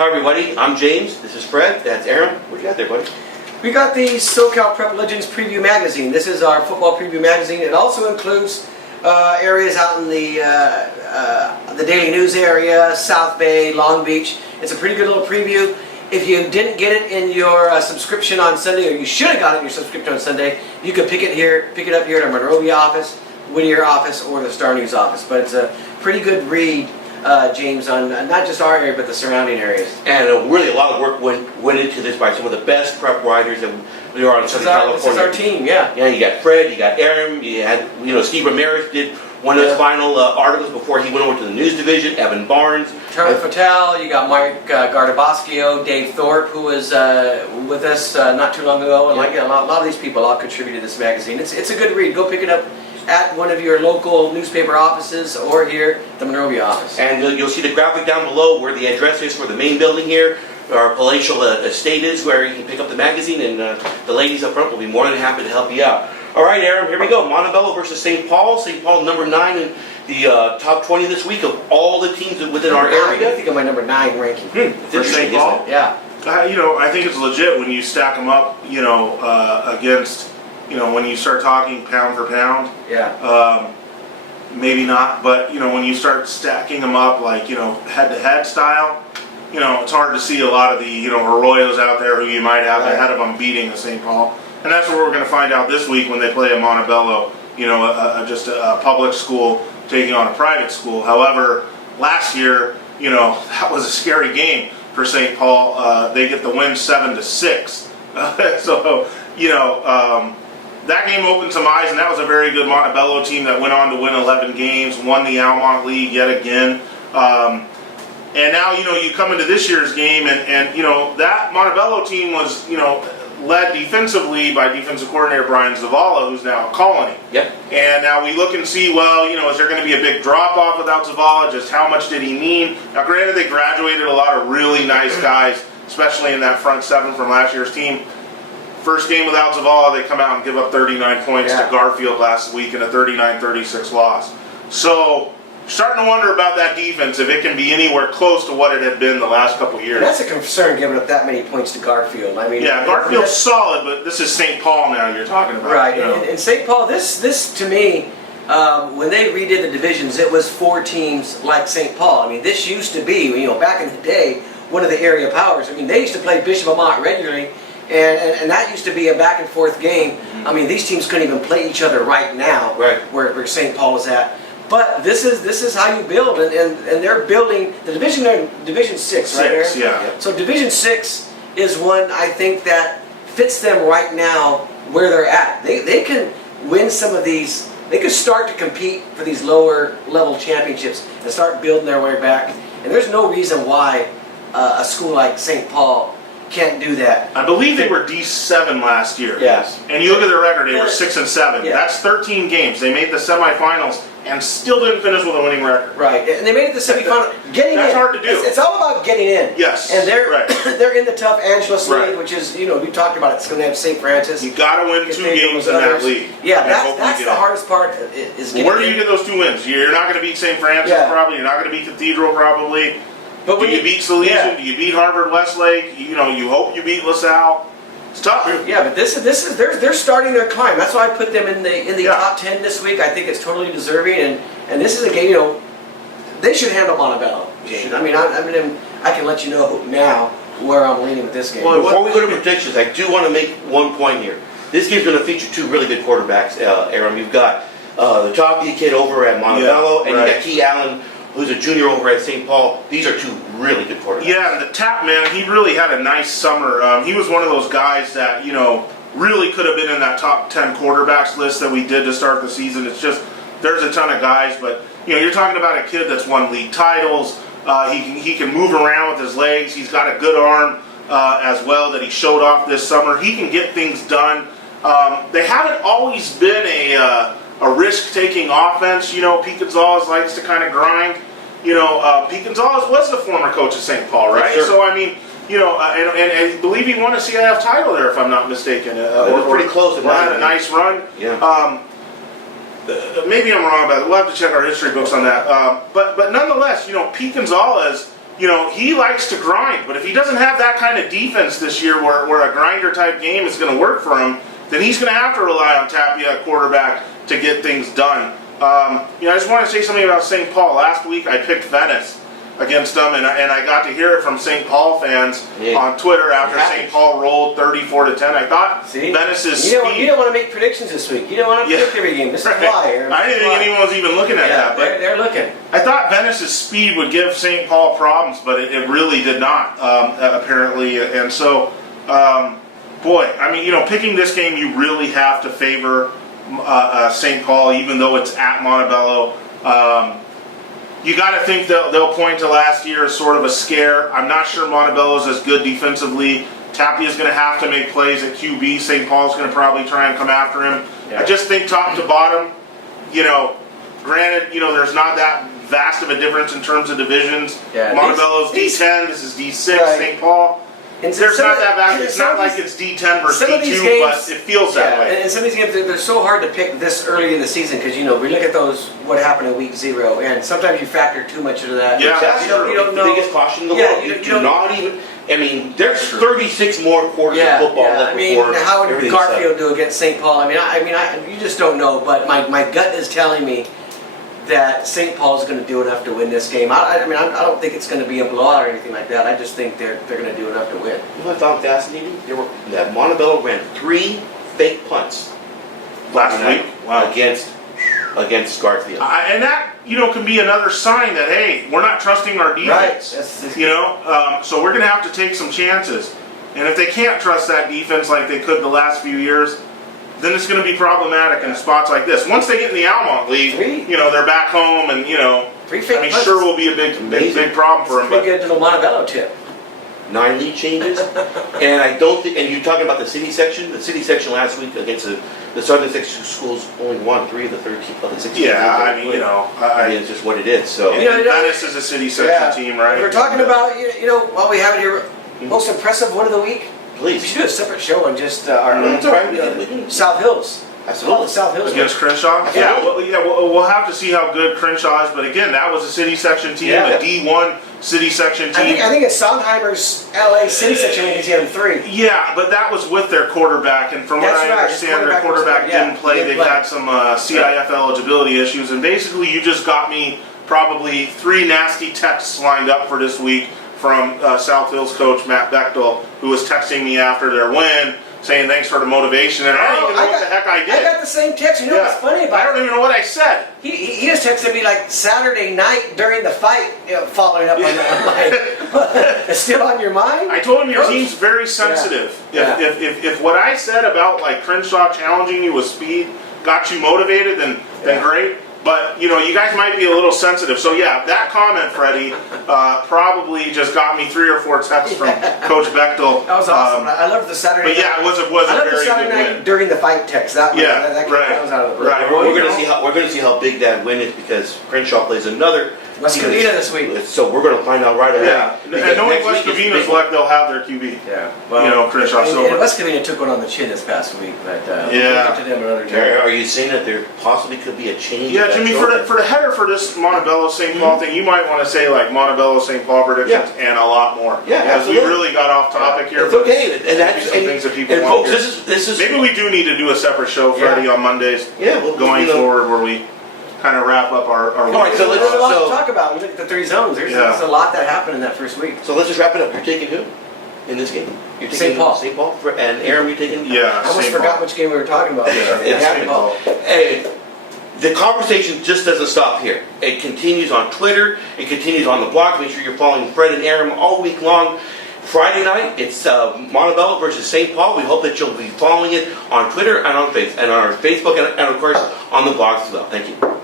Hi everybody, I'm James, this is Fred, that's Aram. What do you got there, buddy? We got the SoCal Prep Legends Preview Magazine. This is our football preview magazine. It also includes areas out in the Daily News area, South Bay, Long Beach. It's a pretty good little preview. If you didn't get it in your subscription on Sunday, or you should have got it in your subscription on Sunday, you can pick it up here at our Monrovia office, Whittier office, or the Star News office. But it's a pretty good read, James, on not just our area, but the surrounding areas. And really a lot of work went into this by some of the best prep writers that we are on Southern California. This is our team, yeah. Yeah, you got Fred, you got Aram, you had, Steve Ramirez did one of his final articles before he went over to the news division, Evan Barnes. Turner Fatale, you got Mike Gardaboschio, Dave Thorpe, who was with us not too long ago, and a lot of these people all contributed to this magazine. It's a good read. Go pick it up at one of your local newspaper offices or here at the Monrovia office. And you'll see the graphic down below where the address is for the main building here. Our palatial estate is where you can pick up the magazine, and the ladies up front will be more than happy to help you out. All right, Aram, here we go. Montebello versus St. Paul. St. Paul number 9 in the top 20 this week of all the teams within our area. I think of my number 9 ranking. For St. Paul? Yeah. I think it's legit when you stack them up, against, when you start talking pound for pound. Yeah. Maybe not, but, when you start stacking them up like, head-to-head style, it's hard to see a lot of the, Arroyos out there who you might have ahead of them beating the St. Paul. And that's what we're going to find out this week when they play a Montebello, just a public school taking on a private school. However, last year, that was a scary game for St. Paul. They get the win 7-6. So, that game opened some eyes, and that was a very good Montebello team that went on to win 11 games, won the Almont League yet again. And now, you come into this year's game, and that Montebello team was, led defensively by defensive coordinator Brian Zavala, who's now at Colony. Yep. And now we look and see, well, is there going to be a big drop-off without Zavala? Just how much did he mean? Now, granted, they graduated a lot of really nice guys, especially in that front seven from last year's team. First game without Zavala, they come out and give up 39 points to Garfield last week in a 39-36 loss. So, starting to wonder about that defense, if it can be anywhere close to what it had been the last couple of years. And that's a concern, giving up that many points to Garfield. I mean, yeah, Garfield's solid, but this is St. Paul now you're talking about. Right, and St. Paul, this to me, when they redid the divisions, it was 4 teams like St. Paul. I mean, this used to be, back in the day, one of the area powers. I mean, they used to play Bishop Amat regularly, and that used to be a back and forth game. I mean, these teams couldn't even play each other right now, where St. Paul is at. But this is how you build, and they're building the division. Division 6, right? 6, yeah. So Division 6 is one I think that fits them right now where they're at. They can win some of these. They could start to compete for these lower level championships and start building their way back. And there's no reason why a school like St. Paul can't do that. I believe they were D7 last year. Yes. And you look at their record; they were 6-7. Yeah. That's 13 games. They made the semifinals and still didn't finish with a winning record. Right, and they made it to the semifinal. Getting That's in. hard to do. It's all about getting in. Yes. And they're in the tough Angeles League, Right. which is we talked about it. It's going to have St. Francis. You got to win 2 games in that league. Yeah, that's the hardest part. Is getting Where do you get those 2 wins? You're not going to beat St. Francis probably. You're not going to beat Cathedral probably. But do you beat Salesian? Do you beat Harvard Westlake? You hope you beat LaSalle. It's tough. Yeah, but this is they're starting their climb. That's why I put them in the top 10 this week. I think it's totally deserving, and this is a game. They should handle Montebello. James. I mean, I can let you know now where I'm leaning with this game. Well, before we go to predictions, I do want to make one point here. This game's going to feature 2 really good quarterbacks. Aram, you've got the Talkie kid over at Montebello, and you got Key Allen, who's a junior over at St. Paul. These are 2 really good quarterbacks. Yeah, and the Tap man, he really had a nice summer. He was one of those guys that, really could have been in that top 10 quarterbacks list that we did to start the season. It's just, there's a ton of guys, but, you're talking about a kid that's won league titles. He can move around with his legs. He's got a good arm as well that he showed off this summer. He can get things done. They haven't always been a risk-taking offense. Pete Gonzalez likes to kind of grind. Pete Gonzalez was the former coach of St. Paul, right? Sure. So, I mean, and I believe he won a CIF title there, if I'm not mistaken. It was pretty close. Or had a nice run. Yeah. Maybe I'm wrong about it. We'll have to check our history books on that. But nonetheless, Pete Gonzalez, you know, he likes to grind, but if he doesn't have that kind of defense this year where a grinder type game is going to work for him, then he's going to have to rely on Tapia at quarterback to get things done. You know, I just want to say something about St. Paul. Last week I picked Venice against them, and I got to hear it from St. Paul fans on Twitter after St. Paul rolled 34-10. I thought Venice's speed. You don't want to make predictions this week. You don't want to predict every game. This is why. I didn't think anyone was even looking at that. But they're looking. I thought Venice's speed would give St. Paul problems, but it really did not, apparently. And so, boy, I mean, you know, picking this game, you really have to favor St. Paul, even though it's at Montebello. You got to think they'll point to last year as sort of a scare. I'm not sure Montebello's as good defensively. Tapia's going to have to make plays at QB. St. Paul's going to probably try and come after him. I just think top to bottom, you know, granted, you know, there's not that vast of a difference in terms of divisions. Montebello's D10, this is D6, St. Paul. And there's not that vast. It's not like it's D10 versus D2, games, but it feels that way. And some of these games, they're so hard to pick this early in the season because, you know, we look at those, what happened in week 0, and sometimes you factor too much into that. Yeah, that's you don't know. The biggest caution in the world. You do not even. I mean, there's 36 more quarters of football left. I mean, how would Garfield do against St. Paul? I mean, you just don't know. But my gut is telling me that St. Paul's going to do enough to win this game. I mean, I don't think it's going to be a blowout or anything like that. I just think they're going to do enough to win. You know what I found fascinating? That Montebello ran 3 fake punts last week against Garfield. And that, you know, can be another sign that, hey, we're not trusting our defense. Right. You know, so we're going to have to take some chances. And if they can't trust that defense like they could the last few years, then it's going to be problematic in spots like this. Once they get in the Almont League, you know, they're back home, and, you know, I mean, sure will be a big problem for them. Pretty good to the Montebello tip. 9 lead changes, and I don't think. And you're talking about the city section. The city section last week against the southern section schools only won 3 of the 13 of the 16. Yeah, I mean, you know, I mean, it's just what it is. So you know, Venice is a city section team, right? We're talking about, you know, while we have it here, most impressive one of the week. Please. We should do a separate show on just our South Hills. Absolutely. South Hills against Crenshaw. We'll have to see how good Crenshaw is. But again, that was a city section team, a D1 city section team. I think it's Sondheimer's LA city section because he had 3. Yeah, but that was with their quarterback, and from what I understand, their quarterback didn't play. They've had some CIF eligibility issues, and basically, you just got me probably 3 nasty texts lined up for this week from South Hills coach Matt Bechtel, who was texting me after their win, saying thanks for the motivation, and I don't even know what the heck I did. I got the same text. You know what's funny about it? I don't even know what I said. He just texted me like Saturday night during the fight, following up on that. It's still on your mind? I told him your team's very sensitive. If what I said about like Crenshaw challenging you with speed got you motivated, then great. But, you know, you guys might be a little sensitive. So, yeah, that comment, Freddie, probably just got me 3 or 4 texts from Coach Bechtel. That was awesome. I loved the Saturday night. But, yeah, it was a very good win. During the fight text. That was out of the blue. Right. We're going to see how big that win is because Crenshaw plays another West Covina this week. So we're going to find out right away. Yeah. And knowing West Covina's luck, they'll have their QB. Yeah. Well, you know, Crenshaw. And West Covina took one on the chin this past week, but we'll get to them another time. Are you saying that there possibly could be a change? Yeah, Jimmy, for the header for this Montebello St. Paul thing, you might want to say like Montebello St. Paul predictions and a lot more. Yeah, absolutely. We really got off topic here. It's okay. And that's some things that people want folks, this is maybe we do need to do a separate show, Freddie, on Mondays. Yeah, going forward where we kind of wrap up our all right, so there's a lot to talk about. You look at the 3 zones. There's a lot that happened in that first week. So let's just wrap it up. You're taking who in this game? You're taking St. Paul. St. Paul. And Aram, you're taking? Yeah, I almost forgot which game we were talking about. St. Paul. Hey, the conversation just doesn't stop here. It continues on Twitter. It continues on the blog. Make sure you're following Fred and Aram all week long. Friday night, it's Montebello versus St. Paul. We hope that you'll be following it on Twitter and on our Facebook and of course on the blogs as well. Thank you.